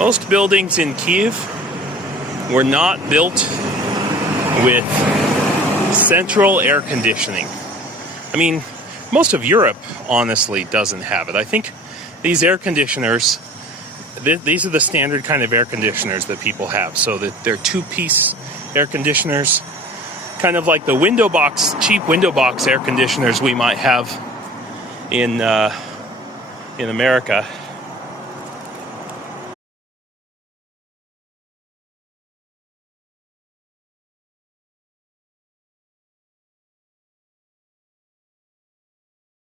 Most buildings in Kyiv were not built with central air conditioning. I mean, most of Europe, honestly, doesn't have it. I think these air conditioners, these are the standard kind of air conditioners that people have. So that they're two-piece air conditioners, kind of like the window box, cheap window box air conditioners we might have in America.